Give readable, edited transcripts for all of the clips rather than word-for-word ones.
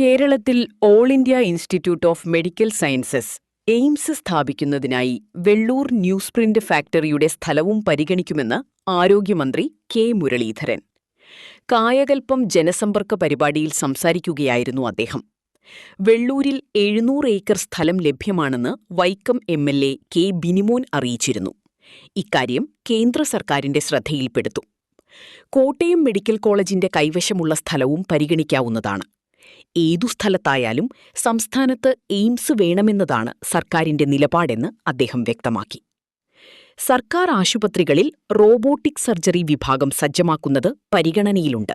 കേരളത്തിൽ all India institute of medical sciences AIIMS സ്ഥാപിക്കുന്നതിനായി Vellur news print ഫാക്ടറിയുടെ സ്ഥലവും പരിഗണിക്കുമെന്ന് ആരോഗ്യമന്ത്രി കെ മുരളീധരൻ. കായകൽപ്പം ജനസമ്പർക്ക പരിപാടിയിൽ സംസാരിക്കുകയായിരുന്നു അദ്ദേഹം. വെള്ളൂരിൽ 700 ഏക്കർ സ്ഥലം ലഭ്യമാണെന്ന് വൈക്കം എം.എൽ.എ. കെ ബിനിമോൻ അറിയിച്ചിരുന്നു. ഇക്കാര്യം കേന്ദ്ര സർക്കാരിന്റെ ശ്രദ്ധയിൽപ്പെടുത്തും. കോട്ടയം മെഡിക്കൽ കോളേജിന്റെ കൈവശമുള്ള സ്ഥലവും പരിഗണിക്കാവുന്നതാണ്. ഏതു സ്ഥലത്തായാലും സംസ്ഥാനത്ത് എയിംസ് വേണമെന്നതാണ് സർക്കാരിന്റെ നിലപാടെന്ന് അദ്ദേഹം വ്യക്തമാക്കി. സർക്കാർ ആശുപത്രികളിൽ റോബോട്ടിക് സർജറി വിഭാഗം സജ്ജമാക്കുന്നത് പരിഗണനയിലുണ്ട്.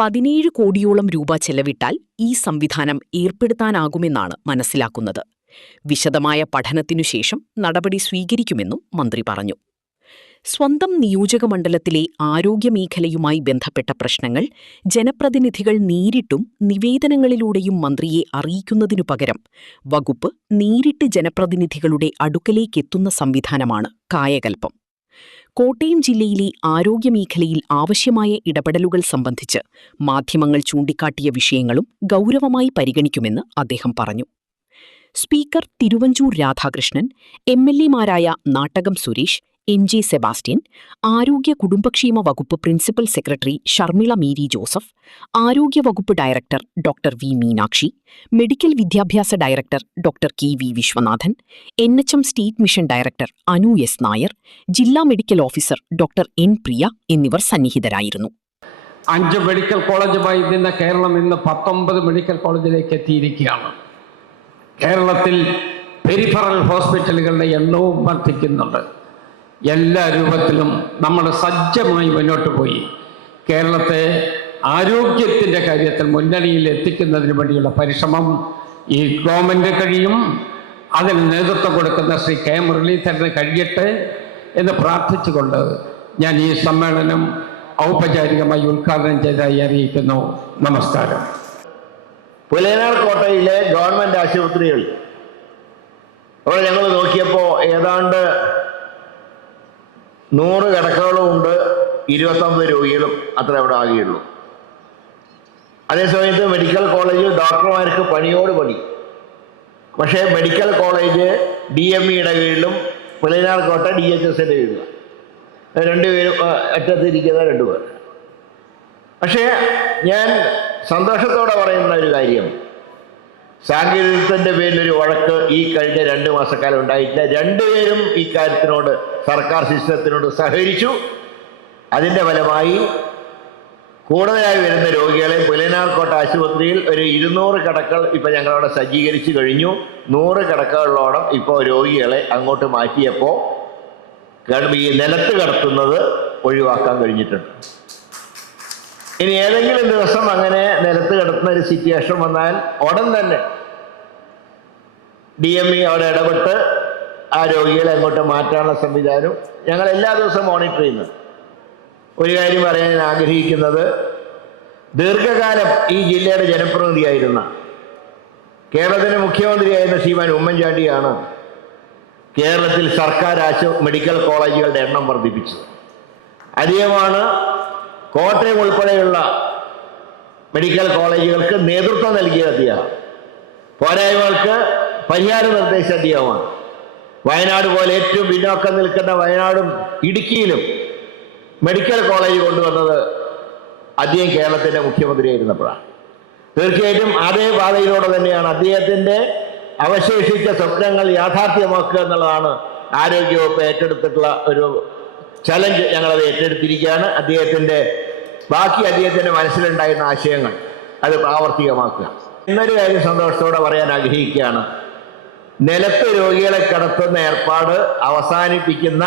17 കോടിയോളം രൂപ ചെലവിട്ടാൽ ഈ സംവിധാനം ഏർപ്പെടുത്താനാകുമെന്നാണ് മനസ്സിലാക്കുന്നത്. വിശദമായ പഠനത്തിനുശേഷം നടപടി സ്വീകരിക്കുമെന്നും മന്ത്രി പറഞ്ഞു. സ്വന്തം നിയോജകമണ്ഡലത്തിലെ ആരോഗ്യമേഖലയുമായി ബന്ധപ്പെട്ട പ്രശ്നങ്ങൾ ജനപ്രതിനിധികൾ നേരിട്ടും നിവേദനങ്ങളിലൂടെയും മന്ത്രിയെ അറിയിക്കുന്നതിനു പകരം വകുപ്പ് നേരിട്ട് ജനപ്രതിനിധികളുടെ അടുക്കലേക്കെത്തുന്ന സംവിധാനമാണ് കായകൽപ്പം. കോട്ടയം ജില്ലയിലെ ആരോഗ്യമേഖലയിൽ ആവശ്യമായ ഇടപെടലുകൾ സംബന്ധിച്ച് മാധ്യമങ്ങൾ ചൂണ്ടിക്കാട്ടിയ വിഷയങ്ങളും ഗൗരവമായി പരിഗണിക്കുമെന്ന് അദ്ദേഹം പറഞ്ഞു. സ്പീക്കർ തിരുവഞ്ചൂർ രാധാകൃഷ്ണൻ, എം.എൽ.എമാരായ നാട്ടകം സുരേഷ്, എം.ജെ. സെബാസ്റ്റ്യൻ, ആരോഗ്യ കുടുംബക്ഷേമ വകുപ്പ് പ്രിൻസിപ്പൽ സെക്രട്ടറി ഷർമിള മേരി ജോസഫ്, ആരോഗ്യവകുപ്പ് director doctor V Meenakshi, medical വിദ്യാഭ്യാസ director doctor K V Viswanathan, NHM state mission director Anu S Nair, ജില്ലാ medical officer doctor N Priya എന്നിവർ സന്നിഹിതരായിരുന്നു. 5 മെഡിക്കൽ കോളേജുമായി നിന്ന കേരളം ഇന്ന് 19 മെഡിക്കൽ കോളേജിലേക്ക് എത്തിയിരിക്കുകയാണ്. കേരളത്തിൽ പെരിഫറൽ ഹോസ്പിറ്റലുകളുടെ എണ്ണവും വർദ്ധിക്കുന്നുണ്ട്. എല്ലാ രൂപത്തിലും നമ്മൾ സജ്ജമായി മുന്നോട്ട് പോയി കേരളത്തെ ആരോഗ്യത്തിൻ്റെ കാര്യത്തിൽ മുന്നണിയിൽ എത്തിക്കുന്നതിന് വേണ്ടിയുള്ള പരിശ്രമം ഈ ഗവൺമെൻറ് കഴിയും. അതിന് നേതൃത്വം കൊടുക്കുന്ന ശ്രീ കെ മുരളീധരന് കഴിയട്ടെ എന്ന് പ്രാർത്ഥിച്ചുകൊണ്ട് ഞാൻ ഈ സമ്മേളനം ഔപചാരികമായി ഉദ്ഘാടനം ചെയ്തതായി അറിയിക്കുന്നു. നമസ്കാരം. പുലയനാർ കോട്ടയിലെ ഗവൺമെൻറ് ആശുപത്രികൾ അവിടെ ഞങ്ങൾ നോക്കിയപ്പോൾ ഏതാണ്ട് 100 കിടക്കകളും ഉണ്ട്, 29 രോഗികളും അത്ര അവിടെ ആകെയുള്ളൂ. അതേസമയത്ത് മെഡിക്കൽ കോളേജിൽ ഡോക്ടർമാർക്ക് പണിയോട് പണി. പക്ഷേ മെഡിക്കൽ കോളേജ് DMEയുടെ കീഴിലും പുലയനാർ കോട്ട DHSന്റെ കീഴിലും, രണ്ടുപേരും അറ്റത്തിരിക്കുന്ന 2 പേർ. പക്ഷേ ഞാൻ സന്തോഷത്തോടെ പറയുന്ന ഒരു കാര്യം, സാങ്കേതികത്വത്തിൻ്റെ പേരിലൊരു വഴക്ക് ഈ കഴിഞ്ഞ 2 മാസക്കാലം ഉണ്ടായിട്ടില്ല. രണ്ടുപേരും ഈ കാര്യത്തിനോട്, സർക്കാർ സിസ്റ്റത്തിനോട് സഹകരിച്ചു. അതിൻ്റെ ഫലമായി കൂടുതലായി വരുന്ന രോഗികളെ പുലയനാർകോട്ട ആശുപത്രിയിൽ ഒരു 200 കിടക്കൾ ഇപ്പോൾ ഞങ്ങളവിടെ സജ്ജീകരിച്ചു കഴിഞ്ഞു. 100 കിടക്കകളോളം ഇപ്പോൾ രോഗികളെ അങ്ങോട്ട് മാറ്റിയപ്പോൾ ഈ നിലത്ത് കിടത്തുന്നത് ഒഴിവാക്കാൻ കഴിഞ്ഞിട്ടുണ്ട്. ഇനി ഏതെങ്കിലും ദിവസം അങ്ങനെ നിലത്ത് കിടത്തുന്ന ഒരു സിറ്റുവേഷൻ വന്നാൽ ഉടൻ തന്നെ DME അവിടെ ഇടപെട്ട് ആ രോഗികളെ അങ്ങോട്ട് മാറ്റാനുള്ള സംവിധാനം ഞങ്ങൾ എല്ലാ ദിവസവും മോണിറ്റർ ചെയ്യുന്നത്. ഒരു കാര്യം പറയാൻ ആഗ്രഹിക്കുന്നത്, ദീർഘകാലം ഈ ജില്ലയുടെ ജനപ്രതിനിധിയായിരുന്ന കേരളത്തിൻ്റെ മുഖ്യമന്ത്രിയായിരുന്ന ശ്രീമാൻ ഉമ്മൻചാണ്ടിയാണ് കേരളത്തിൽ സർക്കാർ മെഡിക്കൽ കോളേജുകളുടെ എണ്ണം വർദ്ധിപ്പിച്ചത്. അദ്ദേഹമാണ് കോട്ടയം ഉൾപ്പെടെയുള്ള മെഡിക്കൽ കോളേജുകൾക്ക് നേതൃത്വം നൽകിയ അദ്ദേഹം. പോരായ്മകൾക്ക് പരിഹാരം നിർദ്ദേശിച്ച അദ്ദേഹമാണ്. വയനാട് പോലെ ഏറ്റവും പിന്നോക്കം നിൽക്കുന്ന വയനാടും ഇടുക്കിയിലും മെഡിക്കൽ കോളേജ് കൊണ്ടുവന്നത് അദ്ദേഹം കേരളത്തിൻ്റെ മുഖ്യമന്ത്രിയായിരുന്നപ്പോഴാണ്. തീർച്ചയായിട്ടും അതേ പാതയിലൂടെ തന്നെയാണ് അദ്ദേഹത്തിൻ്റെ അവശേഷിച്ച സ്വപ്നങ്ങൾ യാഥാർത്ഥ്യമാക്കുക എന്നുള്ളതാണ് ആരോഗ്യവകുപ്പ് ഏറ്റെടുത്തിട്ടുള്ള ഒരു ചലഞ്ച്. ഞങ്ങളത് ഏറ്റെടുത്തിരിക്കുകയാണ്. അദ്ദേഹത്തിൻ്റെ മനസ്സിലുണ്ടായിരുന്ന ആശയങ്ങൾ അത് പ്രാവർത്തികമാക്കുക. എന്നൊരു കാര്യം സന്തോഷത്തോടെ പറയാൻ ആഗ്രഹിക്കുകയാണ്, നിലത്ത് രോഗികളെ കിടത്തുന്ന ഏർപ്പാട് അവസാനിപ്പിക്കുന്ന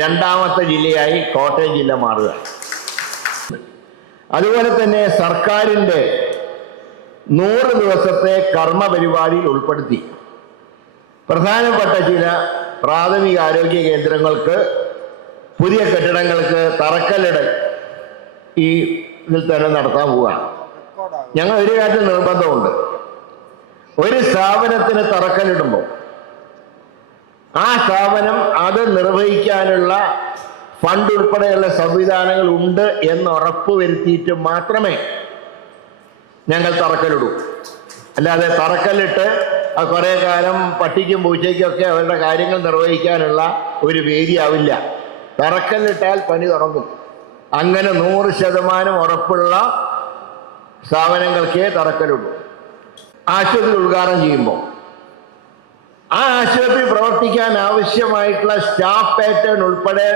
2ാമത്തെ ജില്ലയായി കോട്ടയം ജില്ല മാറുക. അതുപോലെ തന്നെ സർക്കാരിൻ്റെ 100 ദിവസത്തെ കർമ്മ പരിപാടിയിൽ ഉൾപ്പെടുത്തി പ്രധാനപ്പെട്ട ചില പ്രാഥമിക ആരോഗ്യ കേന്ദ്രങ്ങൾക്ക്, പുതിയ കെട്ടിടങ്ങൾക്ക് തറക്കല്ലിടൽ ഈ ഇതിൽ തന്നെ നടത്താൻ പോവുകയാണ്. ഞങ്ങൾ ഒരു കാര്യത്തിൽ നിർബന്ധമുണ്ട്, ഒരു സ്ഥാപനത്തിന് തറക്കല്ലിടുമ്പോൾ ആ സ്ഥാപനം അത് നിർവഹിക്കാനുള്ള ഫണ്ട് ഉൾപ്പെടെയുള്ള സംവിധാനങ്ങൾ ഉണ്ട് എന്ന് ഉറപ്പുവരുത്തിയിട്ട് മാത്രമേ ഞങ്ങൾ തറക്കല്ലിടൂ. അല്ലാതെ തറക്കല്ലിട്ട് കുറേ കാലം പട്ടിക്കും പൂച്ചയ്ക്കും ഒക്കെ അവരുടെ കാര്യങ്ങൾ നിർവഹിക്കാനുള്ള ഒരു വേദിയാവില്ല. തറക്കല്ലിട്ടാൽ പണി തുടങ്ങും. അങ്ങനെ 100% ഉറപ്പുള്ള സ്ഥാപനങ്ങൾക്കേ തറക്കല്ലുള്ളൂ. ആശുപത്രി ഉദ്ഘാടനം ചെയ്യുമ്പോൾ ആ ആശുപത്രി പ്രവർത്തിക്കാൻ ആവശ്യമായിട്ടുള്ള സ്റ്റാഫ് പാറ്റേൺ ഉൾപ്പെടെ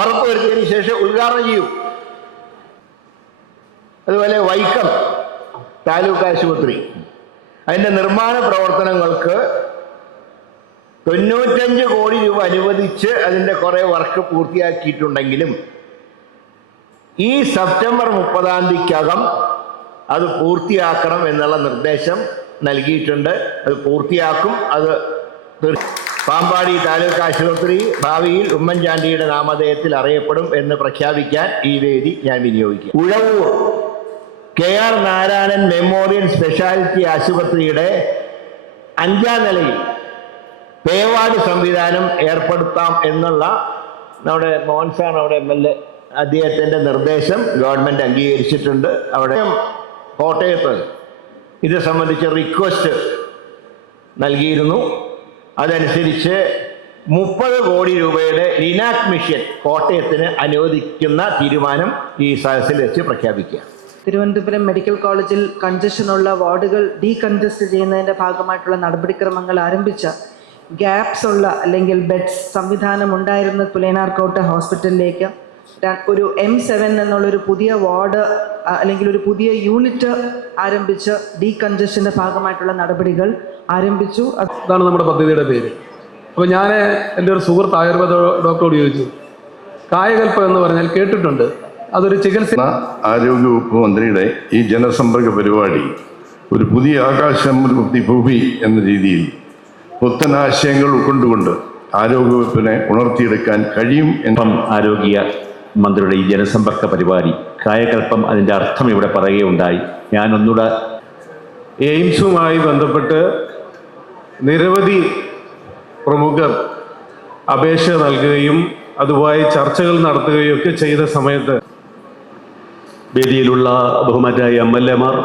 ഉറപ്പുവരുത്തിയതിനു ശേഷം ഉദ്ഘാടനം ചെയ്യും. അതുപോലെ വൈക്കം താലൂക്ക് ആശുപത്രി, അതിൻ്റെ നിർമ്മാണ പ്രവർത്തനങ്ങൾക്ക് 95 കോടി രൂപ അനുവദിച്ച് അതിൻ്റെ കുറേ വർക്ക് പൂർത്തിയാക്കിയിട്ടുണ്ടെങ്കിലും ഈ സെപ്റ്റംബർ 30-ാം അത് പൂർത്തിയാക്കണം എന്നുള്ള നിർദ്ദേശം നൽകിയിട്ടുണ്ട്. അത് പൂർത്തിയാക്കും. അത് പാമ്പാടി താലൂക്ക് ആശുപത്രി ഭാവിയിൽ ഉമ്മൻചാണ്ടിയുടെ നാമധേയത്തിൽ അറിയപ്പെടും എന്ന് പ്രഖ്യാപിക്കാൻ ഈ വേദി ഞാൻ വിനിയോഗിക്കും. Uzhavoor KR Narayanan memorial speciality ആശുപത്രിയുടെ 5ാം നിലയിൽ പേവാർഡ് സംവിധാനം ഏർപ്പെടുത്താം എന്നുള്ള നമ്മുടെ മോൻസാൻ അവിടെ MLA അദ്ദേഹത്തിൻ്റെ നിർദ്ദേശം ഗവൺമെൻറ് അംഗീകരിച്ചിട്ടുണ്ട്. അവിടെ കോട്ടയത്ത് ഇത് സംബന്ധിച്ച് റിക്വസ്റ്റ് നൽകിയിരുന്നു. അതനുസരിച്ച് 30 കോടി രൂപയുടെ ലിനാക് മിഷൻ കോട്ടയത്തിന് അനുവദിക്കുന്ന തീരുമാനം ഈ സദസ്സിൽ വെച്ച് പ്രഖ്യാപിക്കുക. തിരുവനന്തപുരം മെഡിക്കൽ കോളേജിൽ കൺജഷനുള്ള വാർഡുകൾ ഡീകൺജസ്റ്റ് ചെയ്യുന്നതിൻ്റെ ഭാഗമായിട്ടുള്ള നടപടിക്രമങ്ങൾ ആരംഭിച്ച ഗ്യാപ്സ് ഉള്ള അല്ലെങ്കിൽ ബെഡ്സ് സംവിധാനം ഉണ്ടായിരുന്ന പുലേനാർക്കോട്ട ഹോസ്പിറ്റലിലേക്ക് ഒരു M7 എന്നുള്ളൊരു പുതിയ വാർഡ് അല്ലെങ്കിൽ ഒരു പുതിയ യൂണിറ്റ് ആരംഭിച്ച് ഡീകൺജഷൻ്റെ ഭാഗമായിട്ടുള്ള നടപടികൾ ആരംഭിച്ചു. അതാണ് നമ്മുടെ പദ്ധതിയുടെ പേര്. അപ്പോൾ ഞാൻ എൻ്റെ ഒരു സുഹൃത്ത് ആയുർവേദ ഡോക്ടറോട് ചോദിച്ചു, കായകൽപ്പം എന്ന് പറഞ്ഞാൽ കേട്ടിട്ടുണ്ട്, അതൊരു ചികിത്സ. ആരോഗ്യവകുപ്പ് മന്ത്രിയുടെ ഈ ജനസമ്പർക്ക പരിപാടി ഒരു പുതിയ ആകാശം ഭൂമി എന്ന രീതിയിൽ പുത്തനാശയങ്ങൾ ഉൾക്കൊണ്ടുകൊണ്ട് ആരോഗ്യവകുപ്പിനെ ഉണർത്തിയെടുക്കാൻ കഴിയും. ആരോഗ്യ മന്ത്രിയുടെ ഈ ജനസമ്പർക്ക പരിപാടി കായകൽപ്പം, അതിൻ്റെ അർത്ഥം ഇവിടെ പറയുകയുണ്ടായി. ഞാനൊന്നുകൂടെ എയിംസുമായി ബന്ധപ്പെട്ട് നിരവധി പ്രമുഖർ അപേക്ഷ നൽകുകയും അതുമായി ചർച്ചകൾ നടത്തുകയും ഒക്കെ ചെയ്ത സമയത്ത് വേദിയിലുള്ള ബഹുമാന്യരായ MLA മാർ,